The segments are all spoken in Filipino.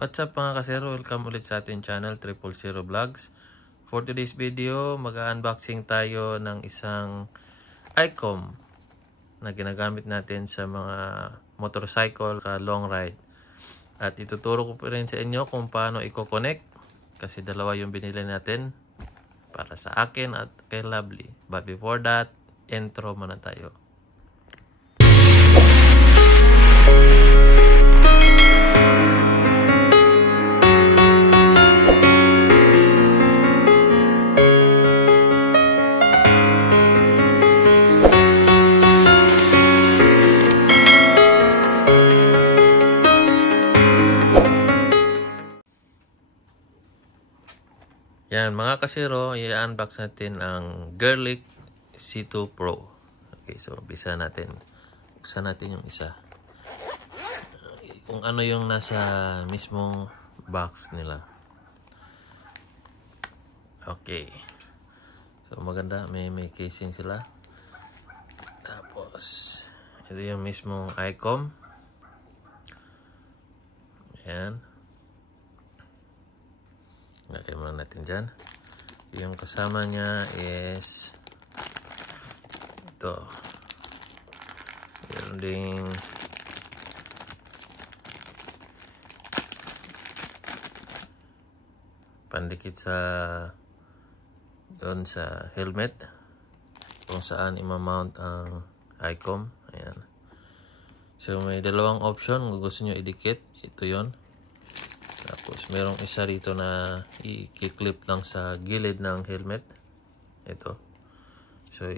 What's up mga kasero? Welcome ulit sa ating channel, 000 Vlogs. For today's video, mag-unboxing tayo ng isang ICOM na ginagamit natin sa mga motorcycle ka long ride. At ituturo ko pa rin sa inyo kung paano i-connect kasi dalawa yung binili natin para sa akin at kay Lovely. But before that, intro muna tayo. Yan mga kasero, i-unbox natin ang Girlik C2 Pro. Okay, so umpisa natin. Buksan natin yung isa. Kung ano yung nasa mismong box nila. Okay. So maganda, may casing sila. Tapos ito yung mismong ICOM. Ayan. Lagay muna natin dyan. Yung kasama niya is ito. Meron ding pandikit sa doon sa helmet kung saan imamount ang ICOM. Ayan. So may dalawang option kung gusto nyo idikit. Ito yon. Tapos merong isa rito na i-clip lang sa gilid ng helmet. Ito. So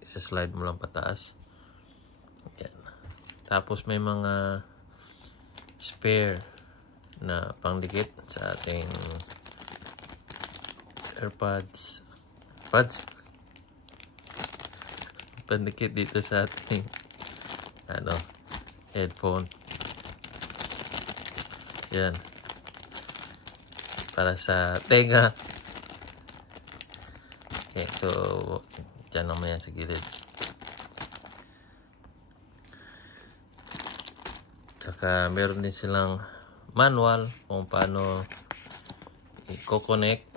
isa-slide mo lang pataas. Yan. Tapos may mga spare na pangdikit sa ating AirPods. Pandikit dito sa ating headphone. Yan. Para sa tenga. Okay, so dyan lang mo yan sa gilid. Tsaka meron din silang manual kung paano i-connect,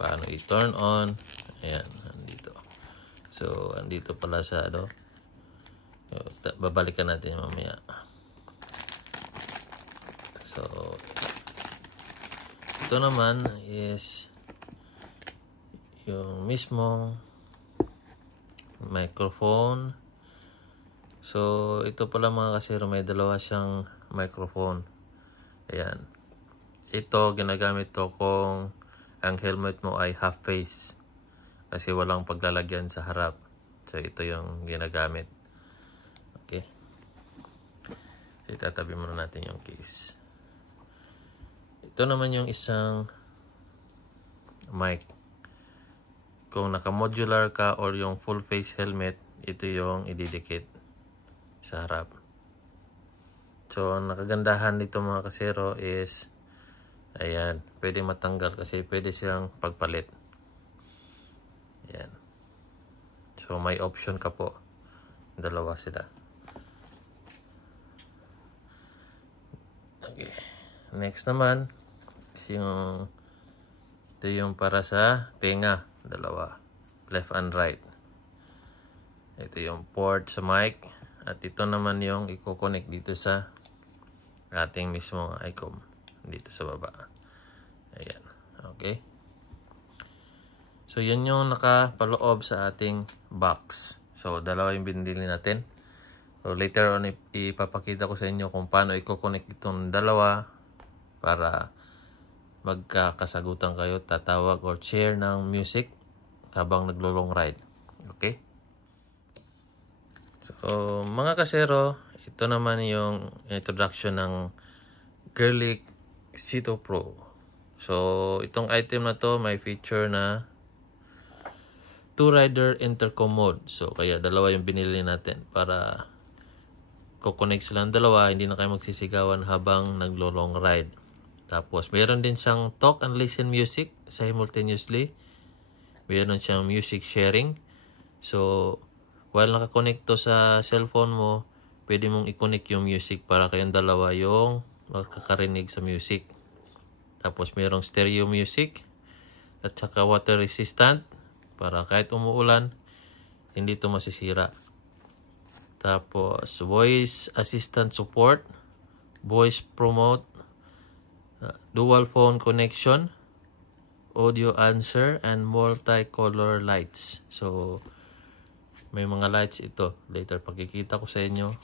paano i-turn on. Ayan, andito. So andito pala sa babalikan natin mamaya. So ito naman is yung mismong microphone. So ito pala mga kasero, may dalawa siyang microphone. Ayan. Ito ginagamit to kung ang helmet mo ay half face kasi walang paglalagyan sa harap. So ito yung ginagamit. Okay. So itatabi muna natin yung case. Ito naman yung isang mic. Kung naka-modular ka or yung full face helmet, ito yung ididikit sa harap. So, ang nakagandahan nito mga kasero is, ayan, pwede matanggal kasi pwede siyang pagpalit. Ayan. So, may option ka po. Dalawa sila. Okay. Next naman, ito yung para sa tenga, dalawa, left and right. Ito yung port sa mic at ito naman yung i-connect dito sa ating mismo ICOM dito sa baba. Ayan, okay. So yun yung nakapaloob sa ating box. So dalawa yung binili natin. So later on ipapakita ko sa inyo kung paano i-connect itong dalawa para magkakasagutan kayo, tatawag or share ng music habang naglo-long ride. Okay? So, mga kasero, ito naman yung introduction ng Girlik C2 Pro. So, itong item na to may feature na 2-rider intercom mode. So, kaya dalawa yung binili natin para kukonect silang dalawa, hindi na kayo magsisigawan habang naglo-long ride. Tapos, mayroon din siyang talk and listen music simultaneously. Mayroon siyang music sharing. So, while nakakonect to sa cellphone mo, pwede mong i-connect yung music para kayong dalawa yung makakarinig sa music. Tapos mayroong stereo music at saka water resistant para kahit umuulan, hindi ito masisira. Tapos voice assistant support, voice promote, dual phone connection, audio answer, and multicolor lights. So may mga lights ito. Later pagkikita ko sa inyo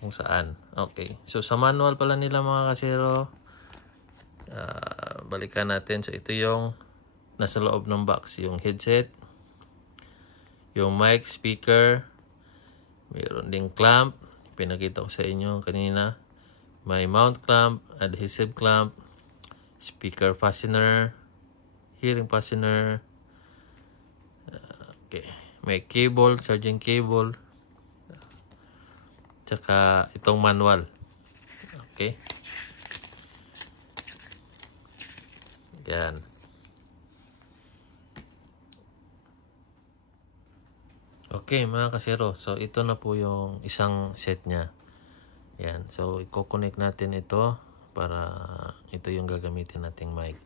kung saan. Okay. So sa manual pala nila mga kasero, balikan natin. So ito yung nasa loob ng box. Yung headset, yung mic, speaker, mayroon ding clamp. Pinakita ko sa inyo kanina. May mount clamp, adhesive clamp, speaker fastener, hearing fastener. Okay. May cable, charging cable. Tsaka itong manual. Okay. Yan. Okay mga kasero. So ito na po yung isang set niya. Yan. So i-connect natin ito para ito yung gagamitin nating mic.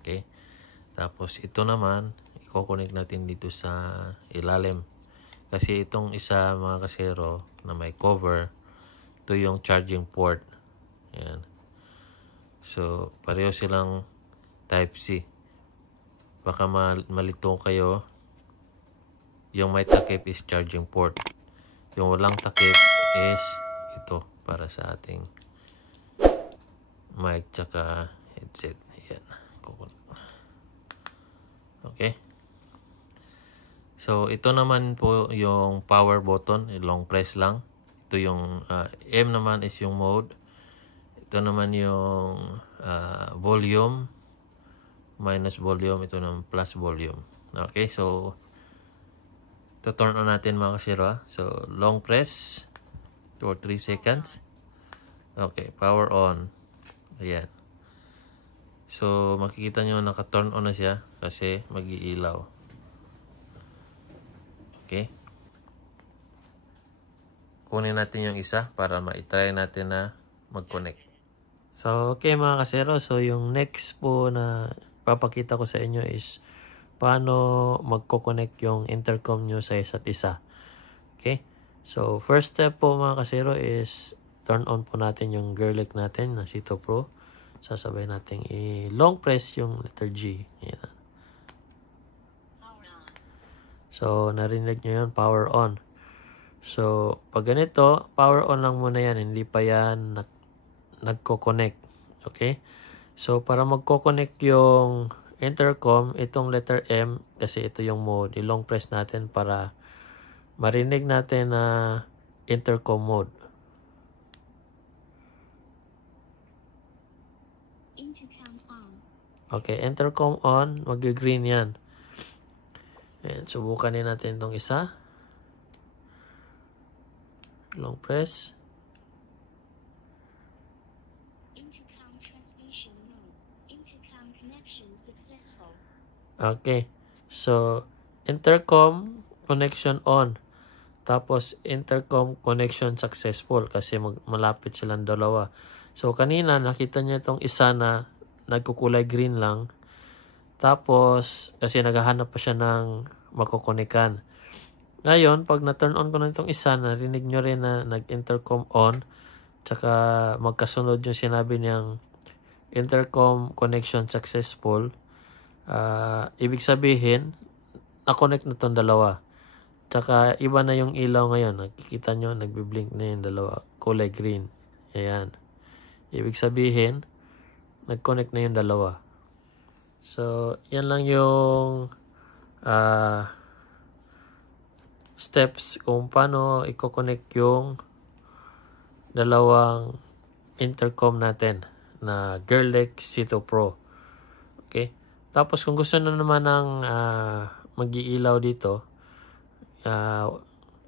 Okay. Tapos ito naman i-connect natin dito sa ilalim. Kasi itong isa mga kasero na may cover, ito yung charging port. Yan. So pareho silang Type C. Baka malito kayo. Yung may takip is charging port. Yung walang takip is ito para sa ating mic tsaka headset. Ayan. Okay. So ito naman po yung power button. Long press lang. Ito yung M naman is yung mode. Ito naman yung volume. Minus volume, ito ng plus volume. Okay, so ito turn on natin mga kasero. So long press for 3 seconds. Okay, power on. Ayan. So makikita nyo naka-turn on na siya kasi mag-iilaw. Okay. Kunin natin yung isa para ma-try natin na mag-connect. So okay mga kasero, so yung next po na papakita ko sa inyo is paano magko-connect yung intercom nyo sa isa't isa. Okay? So, first step po mga kasero is turn on po natin yung Gerlek natin na Sito Pro. Sasabay natin i-long press yung letter G. Ayan. So, narinig nyo yun, power on. So, pag ganito, power on lang muna yan. Hindi pa yan nagko-connect. Okay? So, para magko-connect yung intercom, itong letter M, kasi ito yung mode, i-long press natin para marinig natin na intercom mode. Okay, intercom on, mag-green yan. Ayan, subukan din natin itong isa. Long press. Okay. So, intercom connection on. Tapos, intercom connection successful kasi malapit silang dalawa. So, kanina nakita niyo itong isa na nagkukulay green lang. Tapos, kasi naghahanap pa siya ng makukunikan. Ngayon, pag na-turn on ko na itong isa, narinig nyo rin na nag-intercom on. Tsaka magkasunod yung sinabi niyang intercom connection successful. Ibig sabihin, na-connect na itong dalawa. Tsaka iba na yung ilaw ngayon. Nakikita nyo, nagbiblink na yung dalawa. Kulay green. Ayan. Ibig sabihin, nag-connect na yung dalawa. So, yan lang yung steps kung paano i-connect yung dalawang intercom natin na Gerlek Sito Pro. Okay? Tapos kung gusto na naman ng mag-iilaw dito,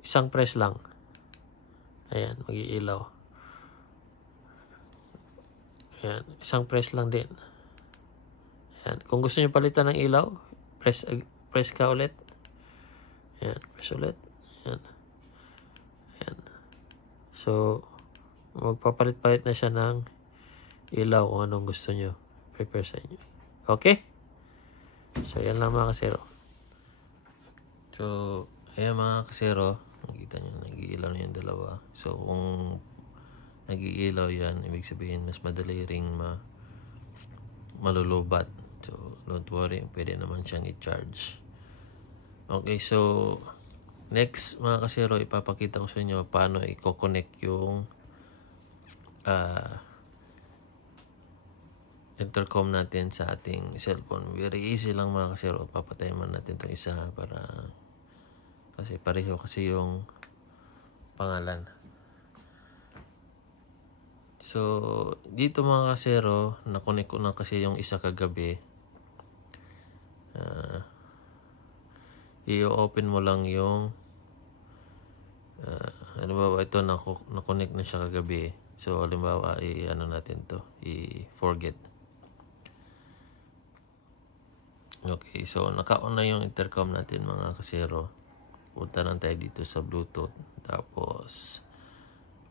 isang press lang. Ayan, mag-iilaw. Ayan, isang press lang din. Ayan, kung gusto niyo palitan ng ilaw, press ka ulit. Ayan, press ulit. Ayan. Ayan. So, magpapalit-palit na siya ng ilaw kung anong gusto nyo. Prepare sa inyo. Okay? So, yan lang mga kasero. So, ayan mga kasero. Nakita nyo, nag-iilaw na yung dalawa. So, kung nag-iilaw yan, ibig sabihin, mas madali ring malulubat. So, don't worry. Pwede naman siyang i-charge. Okay, so, next mga kasero, ipapakita ko sa inyo paano i-connect yung intercom natin sa ating cellphone. Very easy lang mga kasero. Papatayin man natin itong isa para kasi pareho kasi yung pangalan. So, dito mga kasero, nakonect ko na kasi yung isa kagabi. I-open mo lang yung halimbawa ito na-connect na siya kagabi. So, halimbawa, ano natin to, i-forget. Okay, so naka-on na yung intercom natin mga kasero. Punta lang tayo dito sa Bluetooth. Tapos,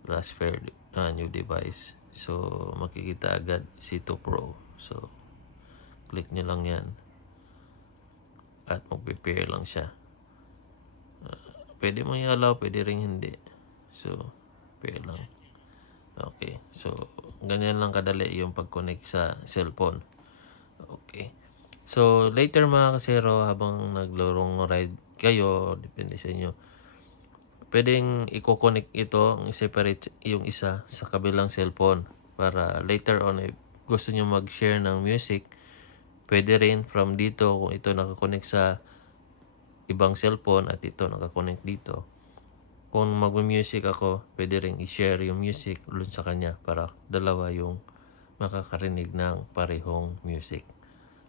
last pair, new device. So, makikita agad C2 Pro. So, click nyo lang yan. At mag-prepare lang siya. Pwede mo i-allow, pwede rin hindi. So, pair lang. Okay, so ganyan lang kadali yung pag-connect sa cellphone. Okay. So, later mga kasero, habang naglorong ride kayo, depende sa inyo, pwedeng i-connect ito, i-separate yung isa sa kabilang cellphone para later on, if gusto nyo mag-share ng music, pwede rin from dito, kung ito nakakonect sa ibang cellphone at ito nakakonect dito. Kung mag-music ako, pwede rin i-share yung music ulit sa kanya para dalawa yung makakarinig ng parehong music.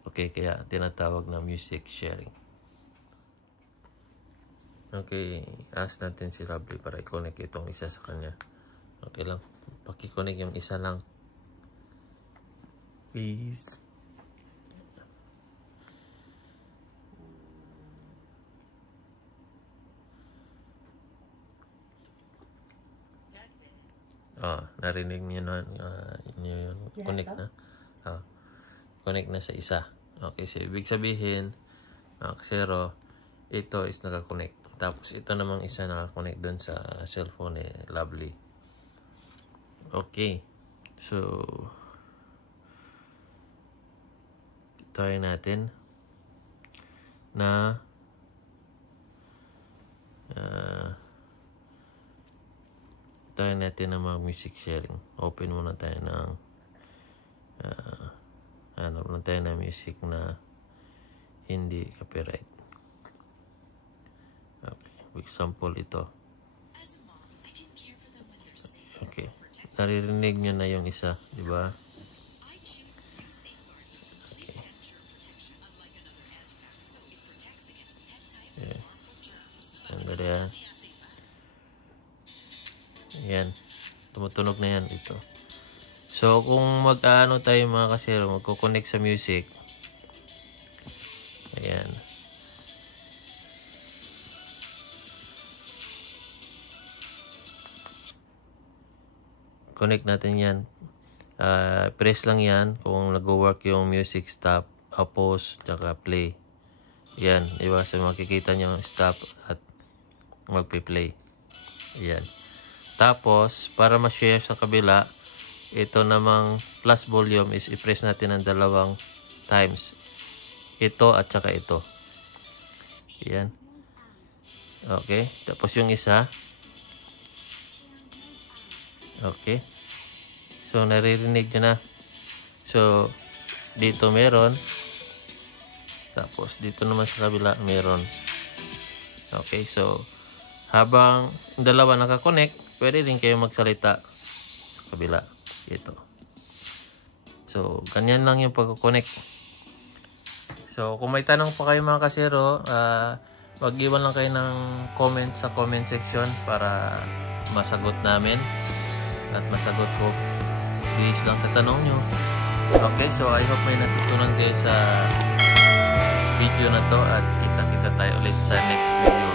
Okay, kaya tinatawag na music sharing. Okay, ask natin si Lovely para i-connect itong isa sa kanya. Okay lang, paki-connect yung isa lang. Please. Narinig niyo na yung connect na. Connect na sa isa. Okay, so ibig sabihin, kasero, ito is nakakonect. Tapos ito namang isa nakakonect dun sa cellphone ni Lovely. Okay. So, try natin na try natin na mag-music sharing. Open muna tayo ng hanap na tayo na music na hindi copyright. Okay, for example ito. Okay, naririnig nyo na yung isa, di ba? Okay. Ang yan. Yan, tumutunog na yan ito. So, kung mag-ano tayo mga kasero, magko-connect sa music. Ayan. Connect natin yan. Press lang yan kung nag-work yung music stop, pause, tsaka play. Yan, diba? So, makikita nyo stop at magpi-play. Yan. Tapos, para ma-share sa kabila, ito namang plus volume is i-press natin ng dalawang times. Ito at saka ito. Yan. Okay. Tapos yung isa. Okay. So, naririnig nyo na. So, dito meron. Tapos, dito naman sa kabila meron. Okay. So, habang dalawa nakakonect, pwede din kayo magsalita sa kabila. Ito. So, ganyan lang yung pag-connect. So, kung may tanong pa kayo mga kasero, mag-iwan lang kayo ng comment sa comment section para masagot namin at masagot ko please lang sa tanong nyo. Okay, so I hope may natutunan kayo sa video na to at kita-kita tayo ulit sa next video.